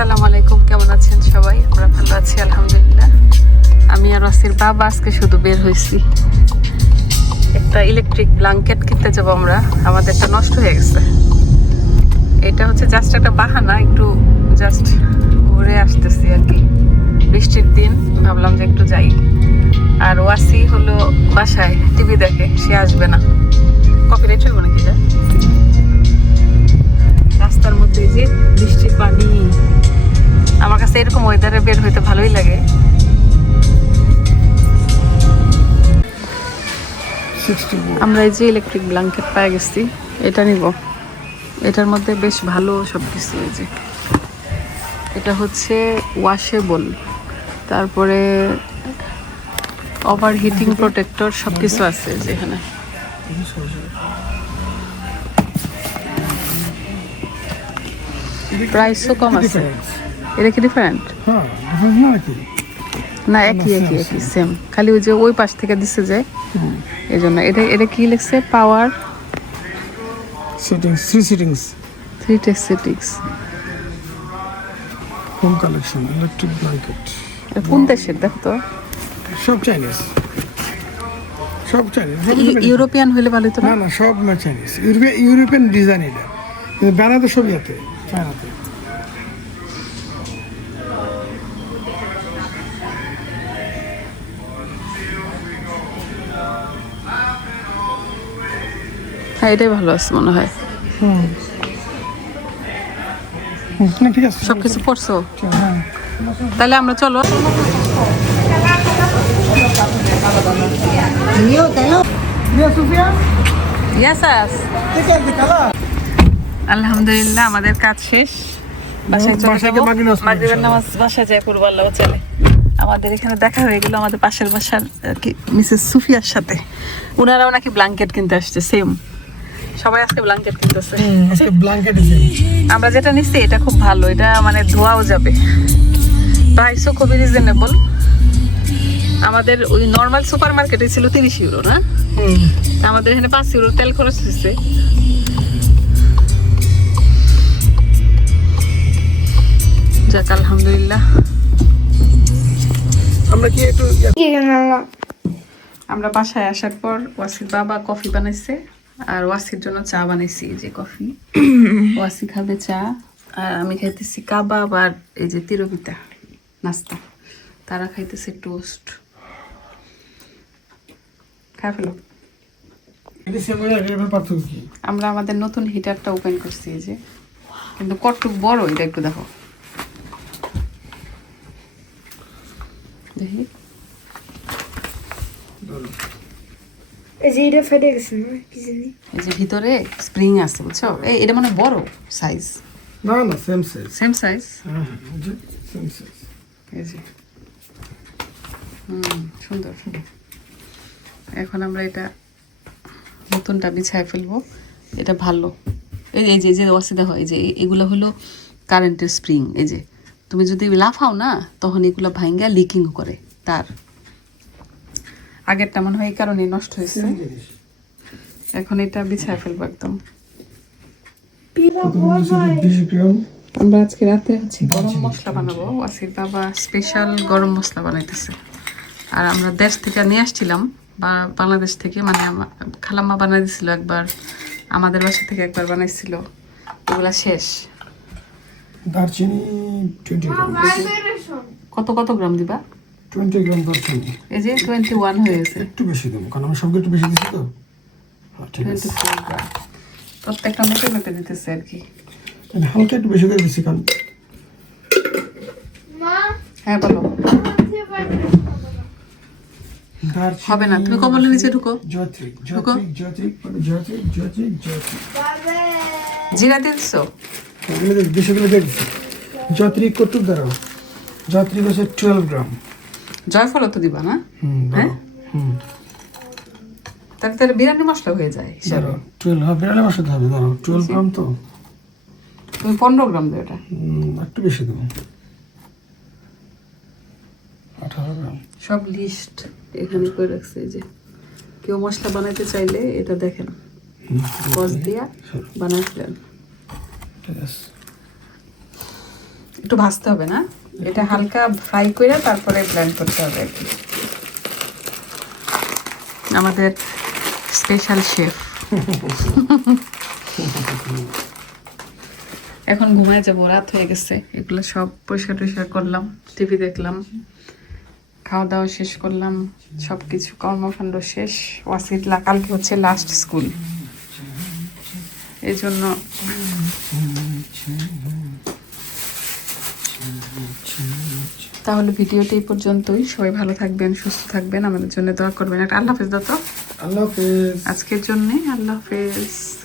আসসালামু আলাইকুম, কেমন আছেন সবাই? আমরা ভালো আছি, আলহামদুলিল্লাহ। আমি আর ওয়াসির বাবা আজকে শুধু বের হয়েছি একটা ইলেকট্রিক ব্ল্যাঙ্কেট কিনতে যাব আমরা। আমাদেরটা নষ্ট হয়ে গেছে। এটা হচ্ছে জাস্ট একটা বাহানা, একটু জাস্ট ঘুরে আসতেছি আর কি। বৃষ্টির দিন, ভাবলাম যে একটু যাই। আর ওয়াসি হলো বাসায়, টিভি দেখে, সে আসবে না। কপিরাইট হইব নাকি যা রাস্তার মধ্যে যে বৃষ্টির পানি। আমার কাছে এরকম ওয়েদারে বের হইতে ভালোই লাগে। আমরা এই যে ইলেকট্রিক ব্ল্যাঙ্কেট পেয়ে গেছি এটা নিব। এটার মধ্যে বেশ ভালো সব কিছু এই যে। এটা হচ্ছে ওয়াশেবল তারপরে ওভার হিটিং প্রোটেক্টর সব কিছু আছে যেখানে প্রাইসও কম আছে। এটা কি ডিফারেন্ট হ্যাঁ না একই একই একই সেম খালি ওই যে ওই পাশ থেকে দিচ্ছে যায় এই জন্য এটা এটা কি লিখছে? Power. Three settings Home collection, electric blanket. এটা কোন দেশের? দেখো তো। সব চাইনিজ সব চাইনিজ ইউরোপিয়ান হলে ভালো তো না? না সব চাইনিজ ইউরোপিয়ান ডিজাইন এটা। বানাতে সব ইয়াতে। চায়নাতে হ্যাঁ এটাই ভালো আছে মনে হয়। হুম। ঠিক আছে। সব কিছু পড়ছো হ্যাঁ। তাহলে আমরা চলো। ইয়াসাস আলহামদুলিল্লাহ আমাদের কাজ শেষ। বাসায় চলে মাগরিবের নামাজ বাসায় যায় পড়ব আল্লাহ চলে। আমাদের এখানে দেখা হয়ে গেল আমাদের পাশের বাসার কি মিসেস সুফিয়ার সাথে। ওনারাও নাকি ব্ল্যাঙ্কেট কিনতে আসছে সেম সবাই আজকে ব্ল্যাঙ্কেট কিনতেছে। আজকে ব্ল্যাঙ্কেট আমরা যেটা নিচ্ছি এটা খুব ভালো এটা মানে ধোয়াও যাবে। প্রাইসও খুবই রিজনেবল আমাদের ওই নর্মাল সুপার মার্কেটে ছিল তিরিশ ইউরো না? হুম। আমাদের এখানে পাঁচ ইউরো তেল খরচ হচ্ছে আলহামদুলিল্লাহ। আমরা কি একটু আমরা বাসায় আসার পর ওয়াসির বাবা কফি বানাইছে আর ওয়াসির জন্য চা বানাইছি এই যে কফি। ওয়াসি খাবে চা আর আমি খাইতেছি কাবাব আর এই যে তিরবিতা নাস্তা। তারা খাইতেছে টোস্ট। খাই ফেলো। আমরা আমাদের নতুন হিটারটা ওপেন করছি এই যে। কিন্তু কতটুক বড় এটা একটু দেখো। দেখি এই যে এটা ফেটে গেছে না কি জানি এই যে ভিতরে স্প্রিং আছে বুঝছ এই এটা মানে বড় সাইজ না না সেম সাইজ সেম সাইজ হ্যাঁ হ্যাঁ ওই যে সেম সাইজ এই যে হুম সুন্দর সুন্দর এখন আমরা এটা নতুনটা বিছায় ফেলব এটা ভালো এই যে- এই যে এই যে অসুবিধা হয় এই যে এগুলো হলো কারেন্টের স্প্রিং এই যে তুমি যদি লাফাও না তখন এগুলো ভাঙ্গা লিকিং করে। তার আগেরটা মনে হয় এই কারণে নষ্ট হয়েছে। এখন এটা বিছায় ফেলব একদম। আমরা আজকে রাতে হচ্ছে গরম মশলা বানাবো। ওয়াসির বাবা স্পেশাল গরম মশলা বানাইতেছে। আর আমরা দেশ থেকে নিয়ে আসছিলাম বা বাংলাদেশ থেকে মানে আমার খালাম্মা বানাই দিছিল একবার আমাদের বাসা থেকে একবার বানাইছিল। ওগুলা শেষ। দারচিনি টোয়েন্টি গ্রাম কত কত গ্রাম দিবা? টোয়েন্টি গ্রাম দারচিনি। এই যে টোয়েন্টি ওয়ান হয়ে গেছে। একটু বেশি দেবো কারণ আমি সবকে একটু বেশি দিচ্ছি তো। হ্যাঁ ঠিক আছে। প্রত্যেকটা মেপে মেপে দিতেছে আর কি। হালকা একটু বেশি করে দিচ্ছি কারণ হ্যাঁ বলো। হবে না তুমি কমলের নিচে ঢুকো। ঢুকো। মানে জিরা দিয়ে দিছো এগুলো দেখ বেশি করে দিয়ে দিচ্ছি জয়ত্রিক কটুক দাঁড়াও? জয়ত্রিক হচ্ছে টুয়েলভ গ্রাম জয়ফলও তো দিবা না? হ্যাঁ? হুম। তাহলে তাহলে বিরিয়ানি মশলা হয়ে যায় হিসাবে। টুয়েলভ হ্যাঁ বিড়ালে মাসে হবে দাঁড়াও টুয়েলভ গ্রাম তো? তুমি পনেরো গ্রাম এটা। হুম, একটু বেশি দেবো। আঠারো গ্রাম সব লিস্ট এখানে করে রাখছে যে। কেউ মশলা বানাইতে চাইলে এটা দেখেন। কস দিয়া বানাইছিলেন। ঠিক আছে একটু ভাজতে হবে, না? এটা হালকা ফ্রাই করে তারপরে ব্লেন্ড করতে হবে আর কি। আমাদের স্পেশাল শেফ এখন ঘুমায় যাব, রাত হয়ে গেছে। এগুলো সব পরিষ্কার টরিষ্কার করলাম টিভি দেখলাম, খাওয়া দাওয়া শেষ করলাম সব কিছু কর্মকাণ্ড শেষ। ওয়াসির কালকে হচ্ছে লাস্ট স্কুল এই জন্য তাহলে ভিডিওটি এই পর্যন্তই। সবাই ভালো থাকবেন সুস্থ থাকবেন। আমাদের জন্য দোয়া করবেন। একটা আল্লাহ হাফেজ দত্ত আল্লাহ হাফেজ। আজকের জন্যে আল্লাহ হাফেজ।